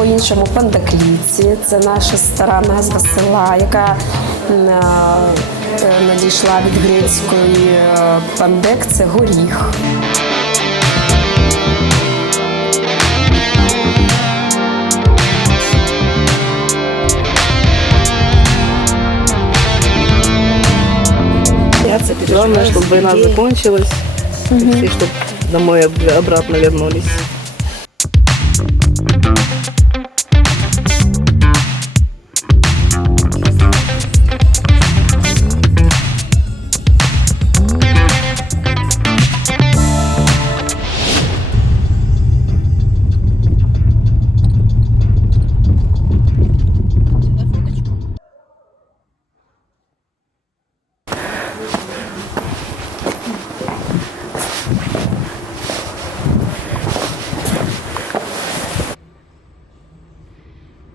по-іншому пандакліці. Це наша стара назва села, яка е, е, надійшла від грецької е, пандек це горіх. Главное, чтобы война закончилась, и все, чтобы домой обратно вернулись.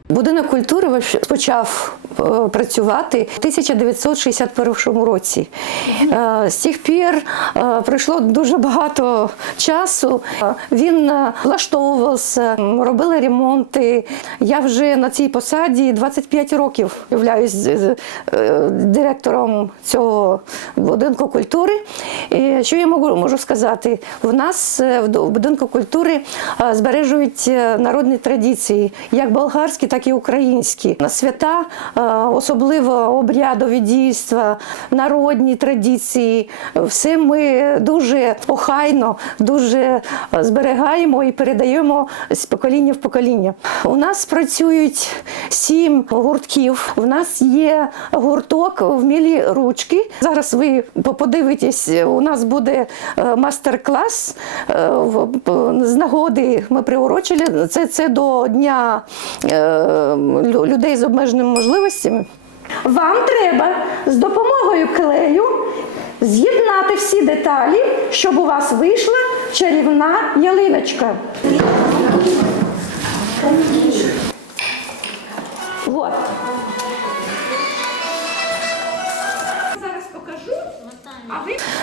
Будинок культури почав працювати в 1961 році. Е, З тих пір е, пройшло дуже багато часу. Е, Він е, влаштовувався, робили ремонти. Я вже на цій посаді 25 років являюсь е, е, директором цього будинку культури. І що я можу, можу сказати? В нас е, в будинку культури е, збережують е, народні традиції, як болгарські, так і українські. На свята, е, особливо обрядові дійства, народні традиції. Все ми дуже охайно, дуже е, зберігаємо і передаємо з покоління в покоління. У нас працюють сім гуртків. У нас є гурток вмілі ручки. Зараз ви подивитесь, у нас буде е, мастер-клас е, в- з нагоди. Ми приурочили це, це до дня е, людей з обмеженими можливостями. Вам треба з допомогою клею з'єднати всі деталі, щоб у вас вийшла чарівна ялиночка. Вот.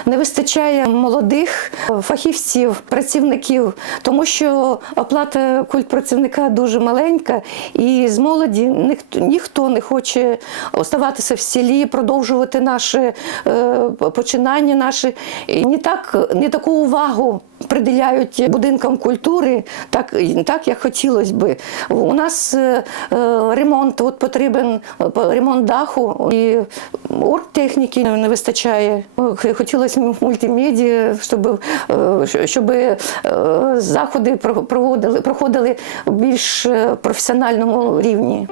Не вистачає молодих фахівців, працівників, тому що оплата культпрацівника дуже маленька, і з молоді ніхто, ніхто не хоче оставатися в селі, продовжувати наше е, починання, наші і не так не таку увагу приділяють будинкам культури, так, так як хотілося би. У нас е, е, ремонт от потрібен е, ремонт даху і оргтехніки не вистачає. Хотілося б мультимедіа, щоб, щоб заходи проходили більш професіональному рівні.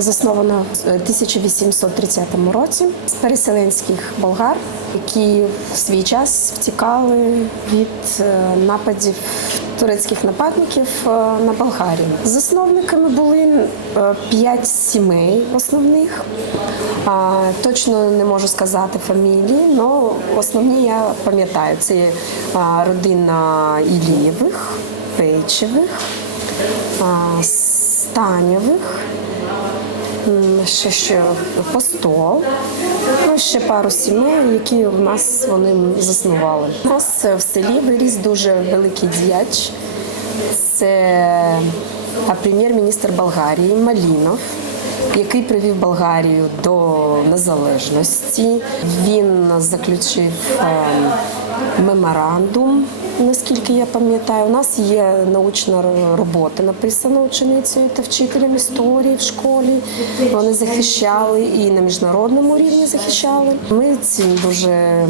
Село засновано в 1830 році з переселенських болгар, які в свій час втікали від е, нападів турецьких нападників е, на Болгарію. Засновниками були е, п'ять сімей основних. Точно не можу сказати фамілії, але основні я пам'ятаю. Це родина Ілієвих, Пейчевих, Станєвих, ще ще Постол, ну ще пару сімей, які в нас вони заснували. У нас в селі виріс дуже великий діяч. Це прем'єр-міністр Болгарії Малінов. Який привів Болгарію до незалежності, він заключив ем, меморандум, наскільки я пам'ятаю. У нас є научна робота, написана ученицею та вчителем історії в школі. Вони захищали і на міжнародному рівні захищали. Ми цим дуже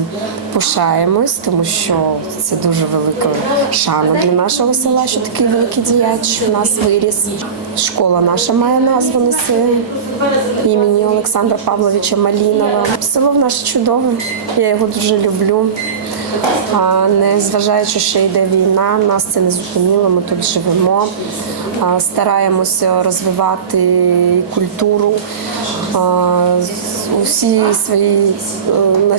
пишаємось, тому що це дуже велика шана для нашого села, що такий великий діяч у нас виріс. Школа наша має назву несе імені Олександра Павловича Малінова. Село в наше чудове, я його дуже люблю. А, Незважаючи, що йде війна, нас це не зупинило, ми тут живемо. Стараємося розвивати культуру, усі свої е,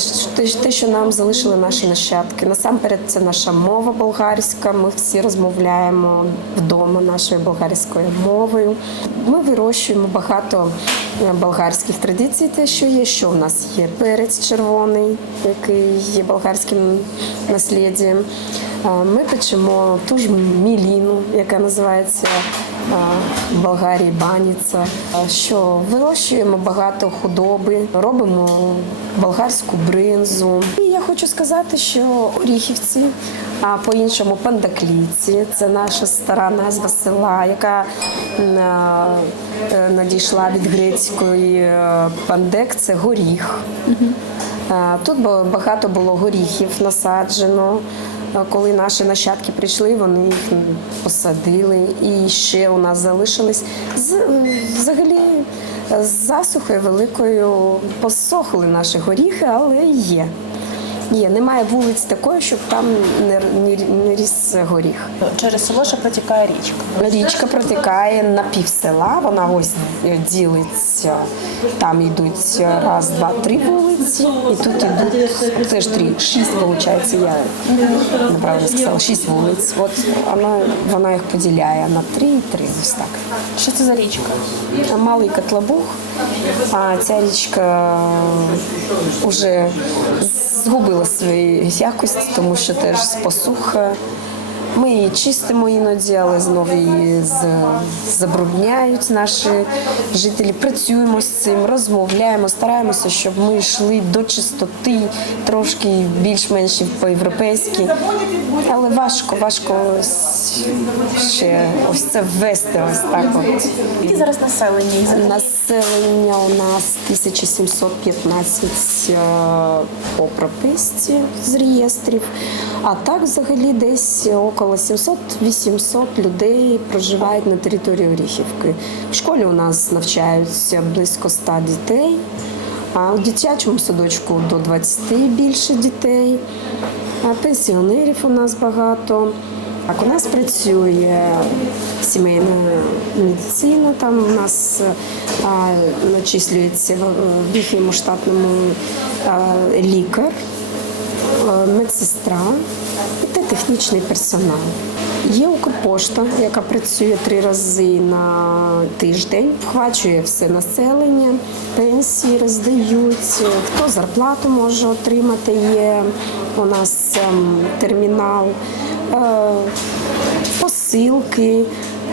те, що нам залишили наші нащадки. Насамперед, це наша мова болгарська. Ми всі розмовляємо вдома нашою болгарською мовою. Ми вирощуємо багато е, болгарських традицій, те, що є, що в нас є перець червоний, який є болгарським насліддям. Ми печемо ту ж міліну, яка називається в Болгарії баніця. Що вирощуємо багато худоби, робимо болгарську бринзу. І я хочу сказати, що оріхівці, а по-іншому пандаклійці, це наша стара назва села, яка е, надійшла від грецької е, пандек, це горіх. Тут багато було горіхів насаджено. Коли наші нащадки прийшли, вони їх посадили. І ще у нас залишились з, взагалі з засухою великою посохли наші горіхи, але є. Є, немає вулиць такої, щоб там не, не, не ріс горіх. Через село ще протікає річка. Річка протікає на пів села, вона ось ділиться. Там йдуть раз, два, три вулиці, і тут йдуть це ж три, шість виходить. Я неправильно сказала, шість вулиць. От вона, вона їх поділяє на три і три. Ось так. Що це за річка? Малий Котлабух, а ця річка вже згубила свої якості, тому що теж посуха. Ми її чистимо іноді, але знову її забрудняють наші жителі. Працюємо з цим, розмовляємо, стараємося, щоб ми йшли до чистоти, трошки більш-менш по-європейськи. Але важко, важко ще ось це ввести ось так. От. Які зараз населення? Населення у нас 1715 е, по прописці з реєстрів, а так взагалі десь около 700-800 людей проживають на території Оріхівки. В школі у нас навчаються близько 100 дітей, а у дитячому садочку до 20 більше дітей. Пенсіонерів у нас багато. Так, у нас працює сімейна медицина, там у нас а, начислюється в- їхньому штатному а, лікар, а, медсестра технічний персонал. Є Укрпошта, яка працює три рази на тиждень, вхвачує все населення, пенсії роздають, хто зарплату може отримати. Є у нас ем, термінал, е, посилки.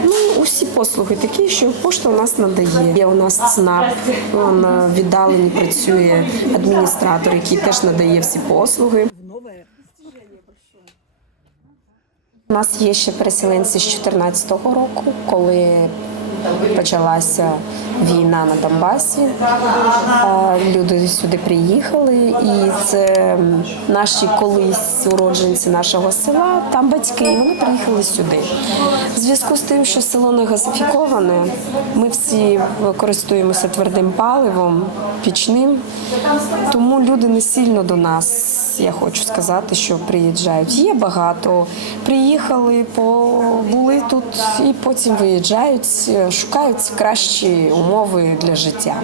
Ну, усі послуги такі, що пошта у нас надає. Є у нас ЦНАП, на віддаленні працює адміністратор, який теж надає всі послуги. У нас є ще переселенці з 2014 року, коли почалася війна на Донбасі. Люди сюди приїхали, і це наші колись уродженці нашого села, там батьки, вони приїхали сюди. В зв'язку з тим, що село не газифіковане, ми всі користуємося твердим паливом, пічним, тому люди не сильно до нас я хочу сказати, що приїжджають. Є багато. Приїхали, побули тут і потім виїжджають, шукають кращі умови для життя.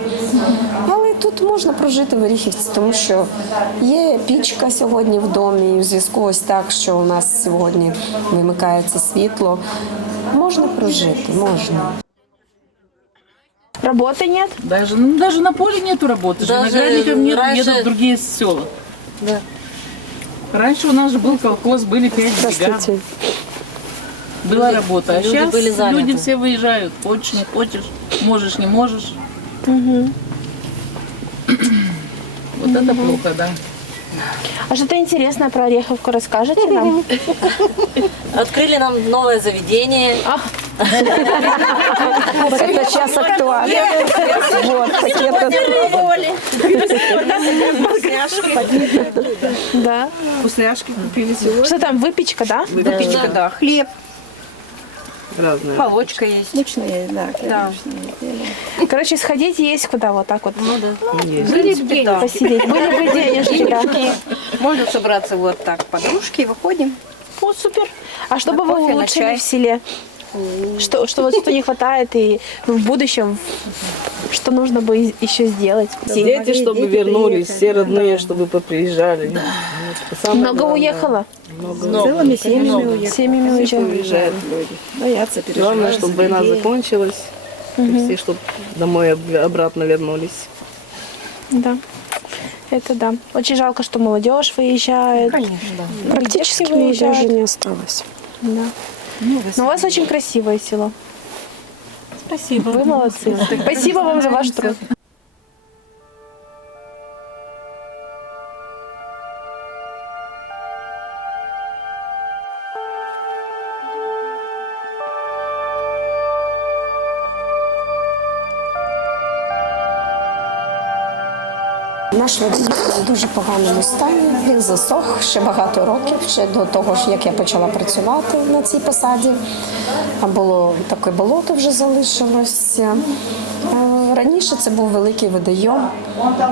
Але тут можна прожити в Оріхівці, тому що є пічка сьогодні в домі, і в зв'язку ось так, що у нас сьогодні вимикається світло. Можна прожити, можна. Работы нет? Даже, ну, даже на поле нету работы. Даже Даже Виноградников нет, раньше- едут в другие села. Да. Раньше у нас же был колхоз, были пять бригад. Была работа. А люди сейчас были заняты. люди все выезжают. Хочешь, не хочешь, можешь, не можешь. Вот это плохо, да. А что-то интересное про Ореховку расскажете нам? Открыли нам новое заведение. Это сейчас актуально. Вот, Да. Вкусняшки купили сегодня. Что там, выпечка, да? Выпечка, да, хлеб. Разные. Полочка есть. Мучные, да, Да. Короче, сходить есть куда вот так вот Ну да. Есть. посидеть. Были бы денежки, да. Можно собраться вот так, подружки, и выходим. О, супер. А что бы вы улучшили в селе? Что, что вот что не хватает и в будущем, что нужно бы еще сделать? Дети, чтобы вернулись, все родные, чтобы поприезжали. Вот самое Много главное. уехало? Целыми семьями уехали. Семьями уезжали. Уезжают люди. Боятся, переживают. Главное, чтобы война закончилась, и все, чтобы домой об- обратно вернулись. Да. Это да. Очень жалко, что молодежь выезжает. Конечно, да. Практически выезжают. молодежи не осталось. Да. Но у вас очень красивое село. Спасибо. Вы молодцы. Спасибо вам за ваш труд. Наш водій в дуже поганому стані. Він засох ще багато років, ще до того ж, як я почала працювати на цій посаді. А було таке болото вже залишилося. Е, Раніше це був великий водойом,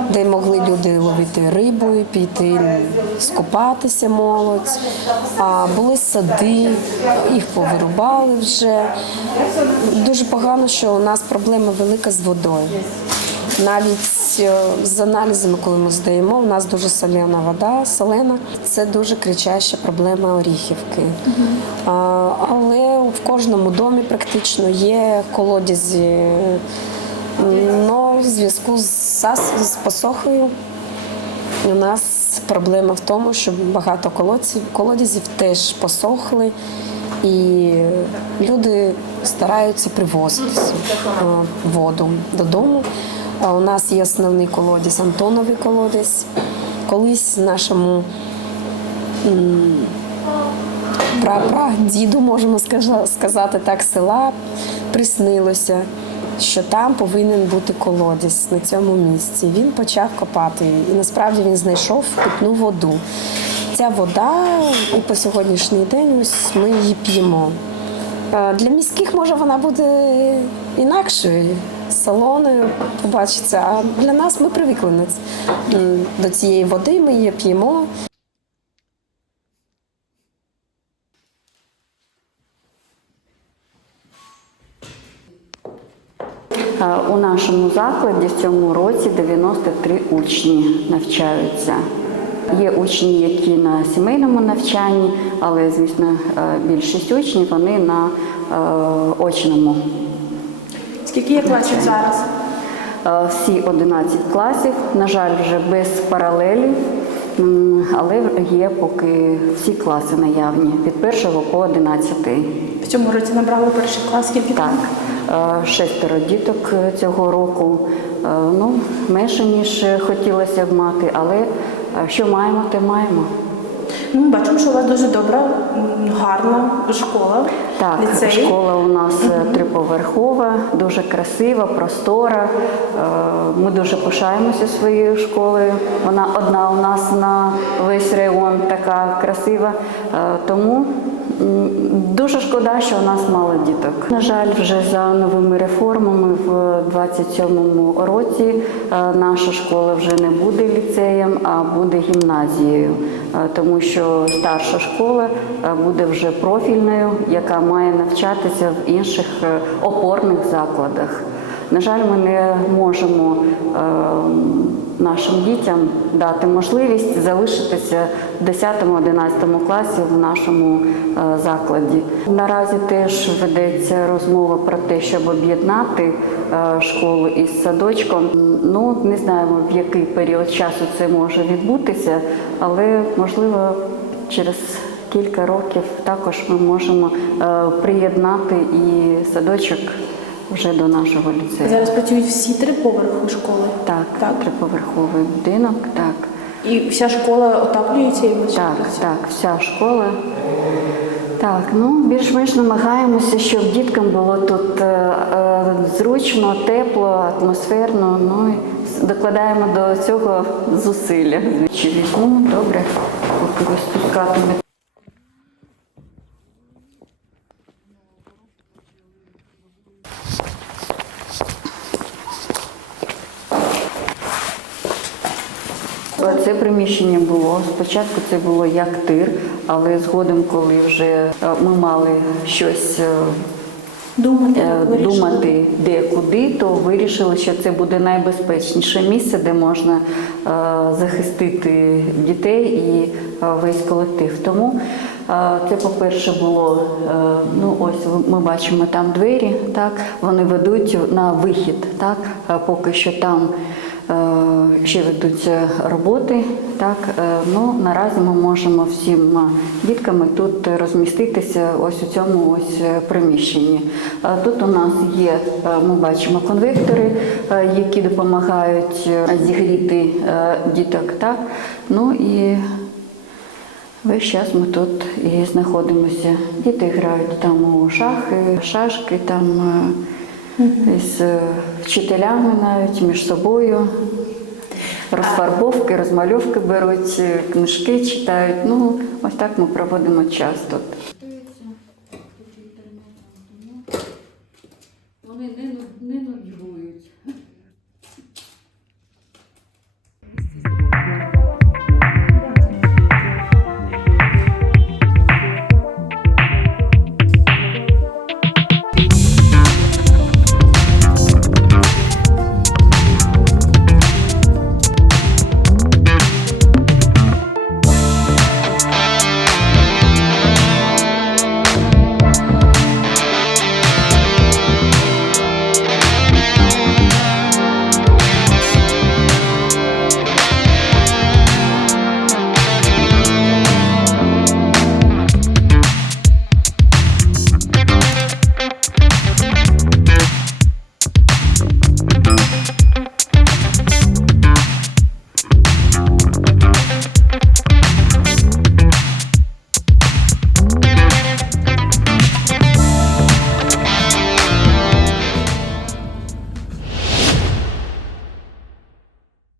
де могли люди ловити рибу, піти скупатися молодь. А були сади, їх повирубали вже. Дуже погано, що у нас проблема велика з водою. Навіть е, з аналізами, коли ми здаємо, у нас дуже солена вода, солена. Це дуже кричаща проблема Оріхівки. А, але в кожному домі практично є колодязі. Но в зв'язку з, з посохою у нас проблема в тому, що багато колодців, колодязів теж посохли, і люди стараються привозити е, воду додому. У нас є основний колодязь, Антоновий колодязь. Колись нашому діду, можемо сказати так, села приснилося, що там повинен бути колодязь на цьому місці. Він почав копати, і насправді він знайшов питну воду. Ця вода і по сьогоднішній день ось ми її п'ємо. Е, Для міських може вона буде інакшою, солоною побачиться. А для нас ми привикли до цієї води, ми її п'ємо. Е, У нашому закладі в цьому році 93 учні навчаються. Є учні, які на сімейному навчанні, але, звісно, е, більшість учнів вони на е, очному. Скільки є класів зараз? Е, Всі 11 класів, на жаль, вже без паралелі, але є поки всі класи наявні від 1 по 11. В цьому році набрали перший клас. Скільки Так, е, шестеро діток е, цього року. Ну, менше, ніж хотілося б мати, але що маємо, те маємо. Ну, ми бачимо, що у вас дуже добра, гарна школа. Так, ліцей. школа у нас е, триповерхова, дуже красива, простора. Е, Ми дуже пишаємося своєю школою. Вона одна у нас на весь район така красива. Е, Тому дуже шкода, що у нас мало діток. На жаль, вже за новими реформами в 27-му році е, наша школа вже не буде ліцеєм, а буде гімназією, Е, тому що старша школа е, буде вже профільною, яка має навчатися в інших опорних закладах. На жаль, ми не можемо е, нашим дітям дати можливість залишитися в 10-11 класі в нашому е, закладі. Наразі теж ведеться розмова про те, щоб об'єднати е, школу із садочком. Ну не знаємо в який період часу це може відбутися, але можливо через кілька років також ми можемо е, приєднати і садочок вже до нашого ліцею. Зараз працюють всі три поверхи школи. Так, Так. триповерховий будинок, так. І вся школа отаплюється і ви Так, так, вся школа. Так, ну більш-менш намагаємося, щоб діткам було тут е, е, зручно, тепло, атмосферно. Ну і докладаємо до цього зусилля. Чи візьму, добре, поки спускатиме. Це приміщення було спочатку. Це було як тир, але згодом, коли вже е, ми мали щось е, Думати, е, вирішили. думати де куди, то вирішили, що це буде найбезпечніше місце, де можна захистити дітей і весь колектив. Тому це, по-перше, було ну ось ми бачимо там двері, так вони ведуть на вихід. Так, поки що там ще ведуться роботи. Так, е, ну, наразі ми можемо всім е, дітками тут розміститися ось у цьому ось е, приміщенні. Тут у нас є, ми бачимо конвектори, які допомагають зігріти діток. Так? Ну і Весь час ми тут і знаходимося. Діти грають там у шахи, шашки, там з вчителями навіть між собою. Розфарбовки, розмальовки беруть, е, книжки читають. Ну, ось так ми проводимо час тут.